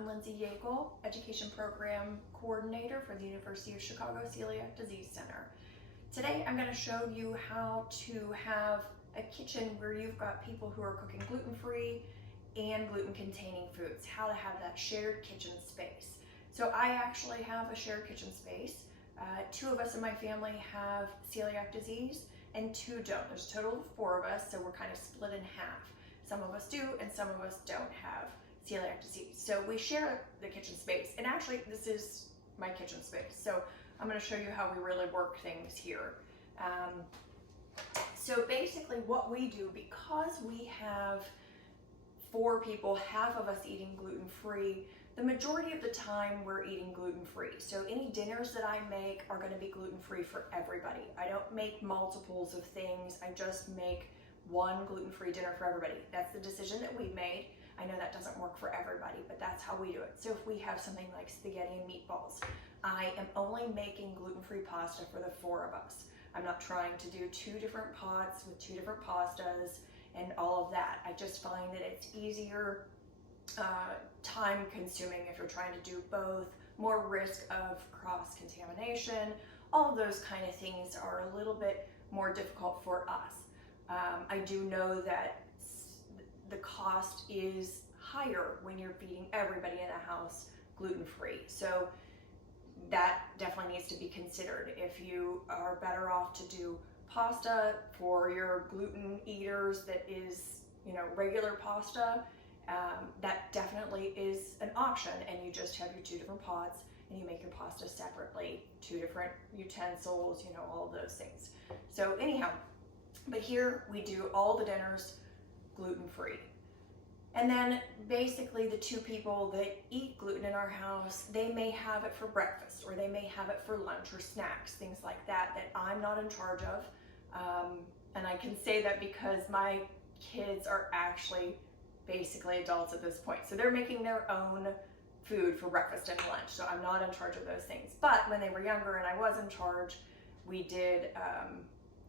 I'm Lindsay Yeagle, Education Program Coordinator for the University of Chicago Celiac Disease Center. Today I'm going to show you how to have a kitchen where you've got people who are cooking gluten-free and gluten-containing foods, how to have that shared kitchen space. So I actually have a shared kitchen space. Two of us in my family have celiac disease and two don't. There's a total of 4 of us, so we're kind of split in half. Some of us do and some of us don't have celiac disease. So we share the kitchen space, and actually this is my kitchen space. So I'm going to show you how we really work things here. So basically what we do, because we have 4 people, half of us eating gluten-free, the majority of the time we're eating gluten-free. So any dinners that I make are going to be gluten-free for everybody. I don't make multiples of things. I just make one gluten-free dinner for everybody. That's the decision that we made. I know that doesn't work for everybody, but that's how we do it. So if we have something like spaghetti and meatballs, I am only making gluten-free pasta for the 4 of us. I'm not trying to do 2 different pots with 2 different pastas and all of that. I just find that it's easier, time consuming if you're trying to do both, more risk of cross-contamination. All of those kind of things are a little bit more difficult for us. I do know that the cost is higher when you're feeding everybody in a house gluten-free. So that definitely needs to be considered. If you are better off to do pasta for your gluten eaters that is, regular pasta, that definitely is an option, and you just have your 2 different pots and you make your pasta separately, 2 different utensils, all of those things. So anyhow, but here we do all the dinners gluten-free. And then basically the 2 people that eat gluten in our house, they may have it for breakfast or they may have it for lunch or snacks, things like that, that I'm not in charge of. And I can say that because my kids are actually basically adults at this point. So they're making their own food for breakfast and lunch. So I'm not in charge of those things. But when they were younger and I was in charge, we did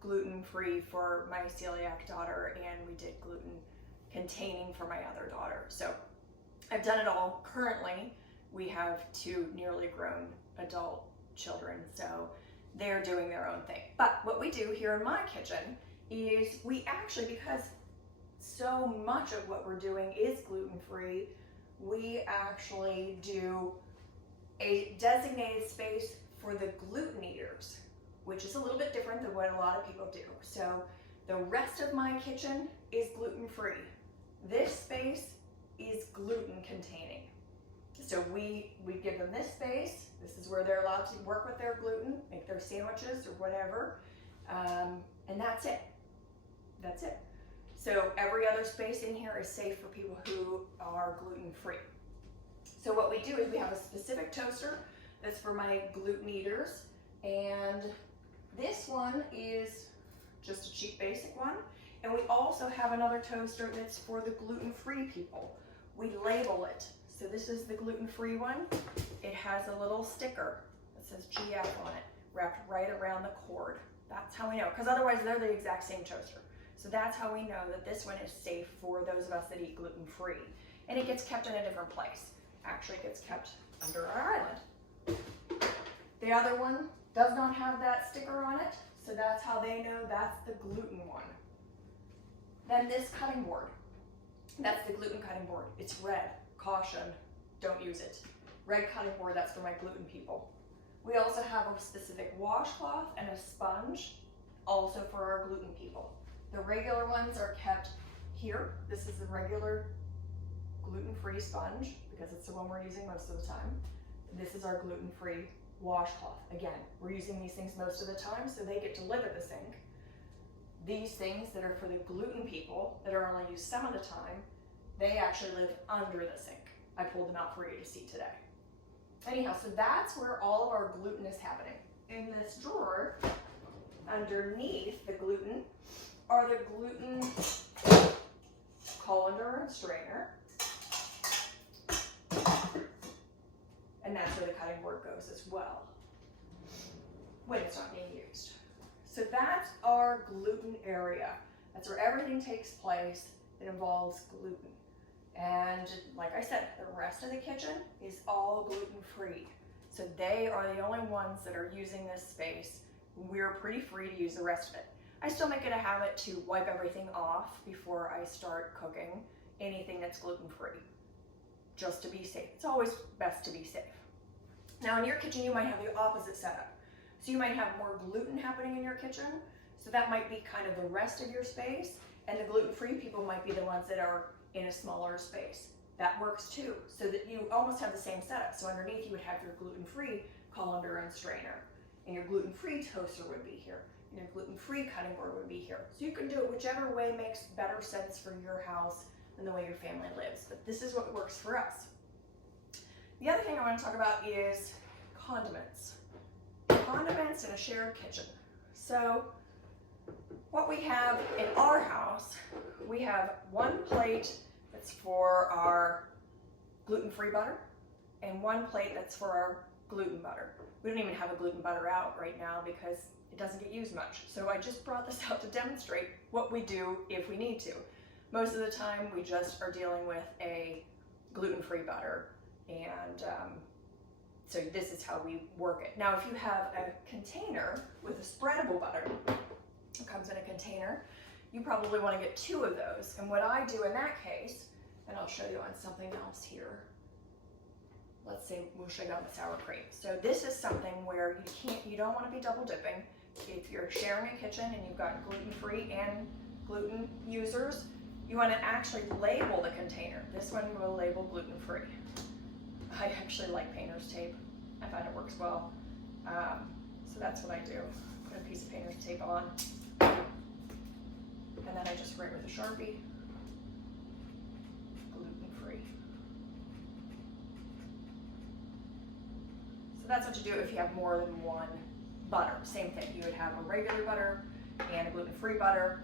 gluten-free for my celiac daughter, and we did gluten-containing for my other daughter. So I've done it all. Currently, we have 2 nearly grown adult children, so they're doing their own thing. But what we do here in my kitchen is we actually, because so much of what we're doing is gluten-free, we actually do a designated space for the gluten eaters, which is a little bit different than what a lot of people do. So the rest of my kitchen is gluten-free. This space is gluten-containing. So we give them this space. This is where they're allowed to work with their gluten, make their sandwiches or whatever, and that's it. That's it. So every other space in here is safe for people who are gluten-free. So what we do is we have a specific toaster that's for my gluten eaters, and this one is just a cheap basic one. And we also have another toaster that's for the gluten-free people. We label it. So this is the gluten-free one. It has a little sticker that says GF on it, wrapped right around the cord. That's how we know, because otherwise they're the exact same toaster. So that's how we know that this one is safe for those of us that eat gluten-free. And it gets kept in a different place. Actually, it gets kept under our island. The other one does not have that sticker on it, so that's how they know that's the gluten one. Then this cutting board, that's the gluten cutting board. It's red. Caution, don't use it. Red cutting board, that's for my gluten people. We also have a specific washcloth and a sponge, also for our gluten people. The regular ones are kept here. This is the regular gluten-free sponge because it's the one we're using most of the time. This is our gluten-free washcloth. Again, we're using these things most of the time, so they get to live at the sink. These things that are for the gluten people that are only used some of the time, they actually live under the sink. I pulled them out for you to see today. Anyhow, so that's where all of our gluten is happening. In this drawer, underneath the gluten, are the gluten colander and strainer. And that's where the cutting board goes as well, when it's not being used. So that's our gluten area. That's where everything takes place that involves gluten. And like I said, the rest of the kitchen is all gluten-free. So they are the only ones that are using this space. We're pretty free to use the rest of it. I still make it a habit to wipe everything off before I start cooking anything that's gluten-free, just to be safe. It's always best to be safe. Now in your kitchen, you might have the opposite setup. So you might have more gluten happening in your kitchen. So that might be kind of the rest of your space. And the gluten-free people might be the ones that are in a smaller space. That works too, so that you almost have the same setup. So underneath you would have your gluten-free colander and strainer, and your gluten-free toaster would be here, and your gluten-free cutting board would be here. So you can do it whichever way makes better sense for your house and the way your family lives, but this is what works for us. The other thing I want to talk about is condiments. Condiments in a shared kitchen. So what we have in our house, we have one plate that's for our gluten-free butter and one plate that's for our gluten butter. We don't even have a gluten butter out right now because it doesn't get used much. So I just brought this out to demonstrate what we do if we need to. Most of the time we just are dealing with a gluten-free butter, and so this is how we work it. Now if you have a container with a spreadable butter, it comes in a container, you probably want to get 2 of those. And what I do in that case, and I'll show you on something else here. Let's say we'll show you on the sour cream. So this is something where you don't want to be double dipping. If you're sharing a kitchen and you've got gluten-free and gluten users, you want to actually label the container. This one will label gluten-free. I actually like painter's tape. I find it works well. So that's what I do. Put a piece of painter's tape on. And then I just write with a Sharpie, gluten-free. So that's what you do if you have more than one butter. Same thing, you would have a regular butter and a gluten-free butter,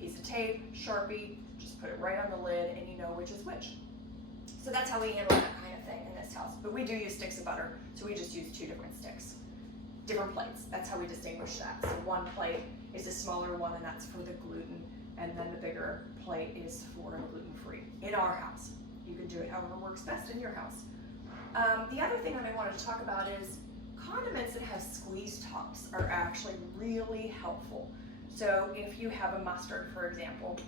piece of tape, Sharpie, just put it right on the lid and you know which is which. So that's how we handle that kind of thing in this house. But we do use sticks of butter, so we just use 2 different sticks. Different plates, that's how we distinguish that. So one plate is a smaller one and that's for the gluten, and then the bigger plate is for the gluten-free in our house. You can do it however works best in your house. The other thing that I wanted to talk about is condiments that have squeeze tops are actually really helpful. So if you have a mustard, for example,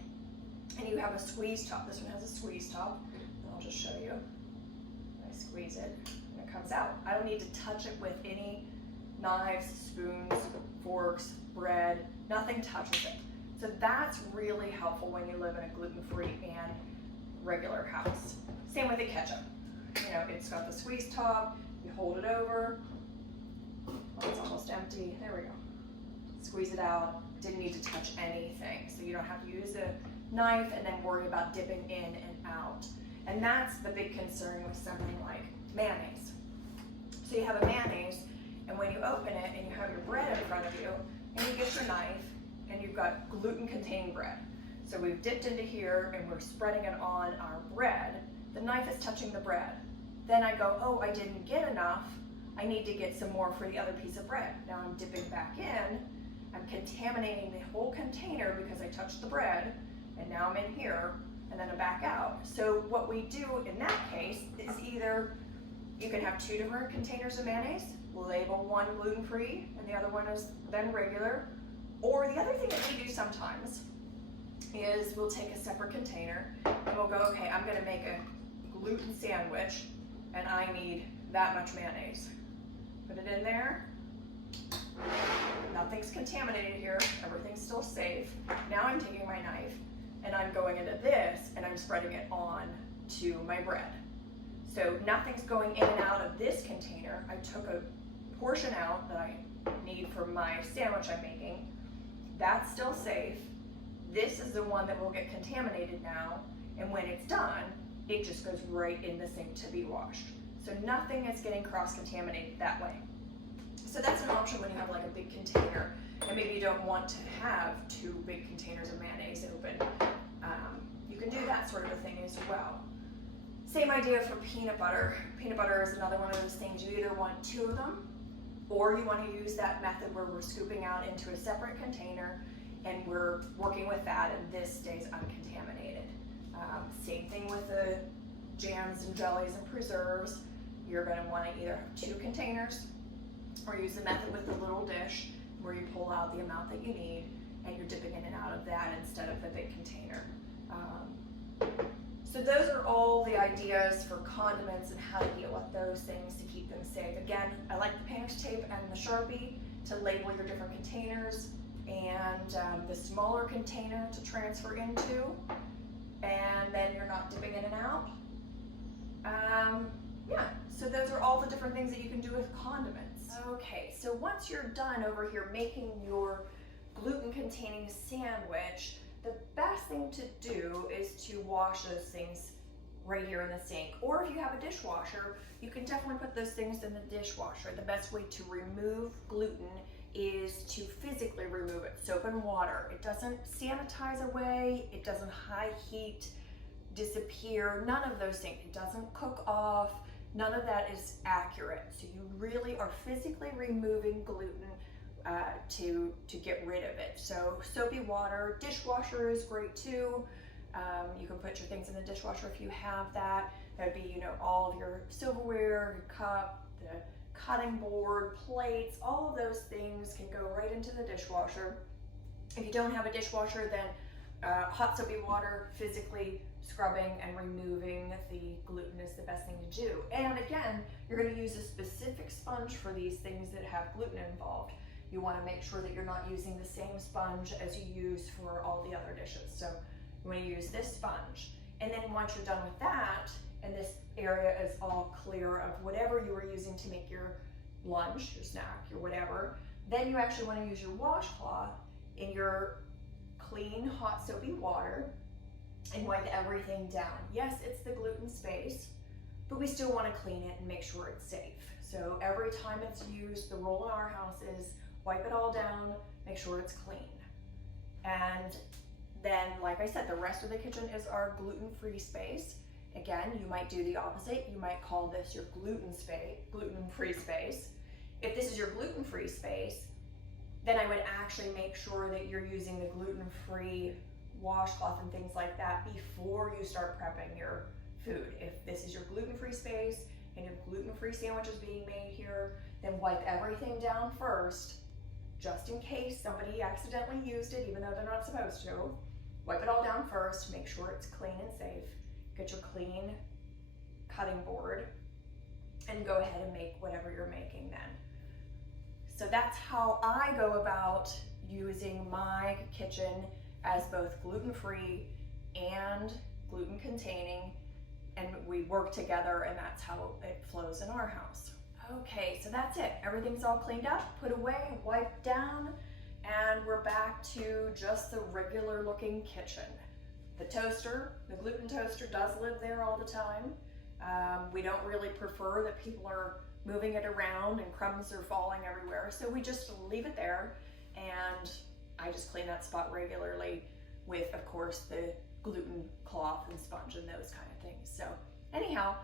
and you have a squeeze top, this one has a squeeze top, and I'll just show you. I squeeze it and it comes out. I don't need to touch it with any knives, spoons, forks, bread, nothing touches it. So that's really helpful when you live in a gluten-free and regular house. Same with the ketchup. You know, it's got the squeeze top, you hold it over, oh, it's almost empty, there we go. Squeeze it out, didn't need to touch anything. So you don't have to use a knife and then worry about dipping in and out. And that's the big concern with something like mayonnaise. So you have a mayonnaise, and when you open it and you have your bread in front of you, and you get your knife, and you've got gluten-containing bread. So we've dipped into here and we're spreading it on our bread. The knife is touching the bread. Then I go, oh, I didn't get enough. I need to get some more for the other piece of bread. Now I'm dipping back in. I'm contaminating the whole container because I touched the bread, and now I'm in here, and then I back out. So what we do in that case is either you can have 2 different containers of mayonnaise, label one gluten-free and the other one is then regular. Or the other thing that we do sometimes is we'll take a separate container and we'll go, okay, I'm gonna make a gluten sandwich and I need that much mayonnaise. Put it in there. Nothing's contaminated here, everything's still safe. Now I'm taking my knife and I'm going into this and I'm spreading it on to my bread. So nothing's going in and out of this container. I took a portion out that I need for my sandwich I'm making. That's still safe. This is the one that will get contaminated now, and when it's done, it just goes right in the sink to be washed. So nothing is getting cross-contaminated that way. So that's an option when you have like a big container, and maybe you don't want to have 2 big containers of mayonnaise open. You can do that sort of a thing as well. Same idea for peanut butter. Peanut butter is another one of those things. You either want 2 of them, or you want to use that method where we're scooping out into a separate container and we're working with that, and this stays uncontaminated. Same thing with the jams and jellies and preserves, you're going to want to either have 2 containers or use the method with the little dish where you pull out the amount that you need and you're dipping in and out of that instead of the big container. So those are all the ideas for condiments and how to deal with those things to keep them safe. Again, I like the painter's tape and the Sharpie to label your different containers, and the smaller container to transfer into, and then you're not dipping in and out. Yeah, so those are all the different things that you can do with condiments. Okay, so once you're done over here making your gluten-containing sandwich, the best thing to do is to wash those things right here in the sink. Or if you have a dishwasher, you can definitely put those things in the dishwasher. The best way to remove gluten is to physically remove it, soap and water. It doesn't sanitize away, it doesn't high heat, disappear, none of those things. It doesn't cook off, none of that is accurate. So you really are physically removing gluten to get rid of it. So soapy water, dishwasher is great too. You can put your things in the dishwasher if you have that. That'd be, you know, all of your silverware, your cup, the cutting board, plates, all of those things can go right into the dishwasher. If you don't have a dishwasher, then hot soapy water, physically scrubbing and removing the gluten is the best thing to do. And again, you're going to use a specific sponge for these things that have gluten involved. You want to make sure that you're not using the same sponge as you use for all the other dishes. So you want to use this sponge. And then once you're done with that, and this area is all clear of whatever you were using to make your lunch, your snack, your whatever, then you actually want to use your washcloth in your clean, hot, soapy water and wipe everything down. Yes, it's the gluten space, but we still want to clean it and make sure it's safe. So every time it's used, the rule in our house is wipe it all down, make sure it's clean. And then, like I said, the rest of the kitchen is our gluten-free space. Again, you might do the opposite. You might call this your gluten-free space. If this is your gluten-free space, then I would actually make sure that you're using the gluten-free washcloth and things like that before you start prepping your food. If this is your gluten-free space and your gluten-free sandwich is being made here, then wipe everything down first, just in case somebody accidentally used it, even though they're not supposed to. Wipe it all down first, make sure it's clean and safe. Get your clean cutting board and go ahead and make whatever you're making then. So that's how I go about using my kitchen as both gluten-free and gluten-containing, and we work together, and that's how it flows in our house. Okay, so that's it. Everything's all cleaned up, put away, wiped down, and we're back to just the regular looking kitchen. The toaster, the gluten toaster, does live there all the time. We don't really prefer that people are moving it around and crumbs are falling everywhere, so we just leave it there, and I just clean that spot regularly with, of course, the gluten cloth and sponge and those kind of things. So anyhow,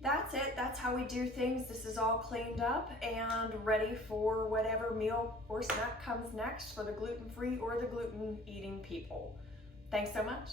that's it. That's how we do things. This is all cleaned up and ready for whatever meal or snack comes next for the gluten-free or the gluten-eating people. Thanks so much.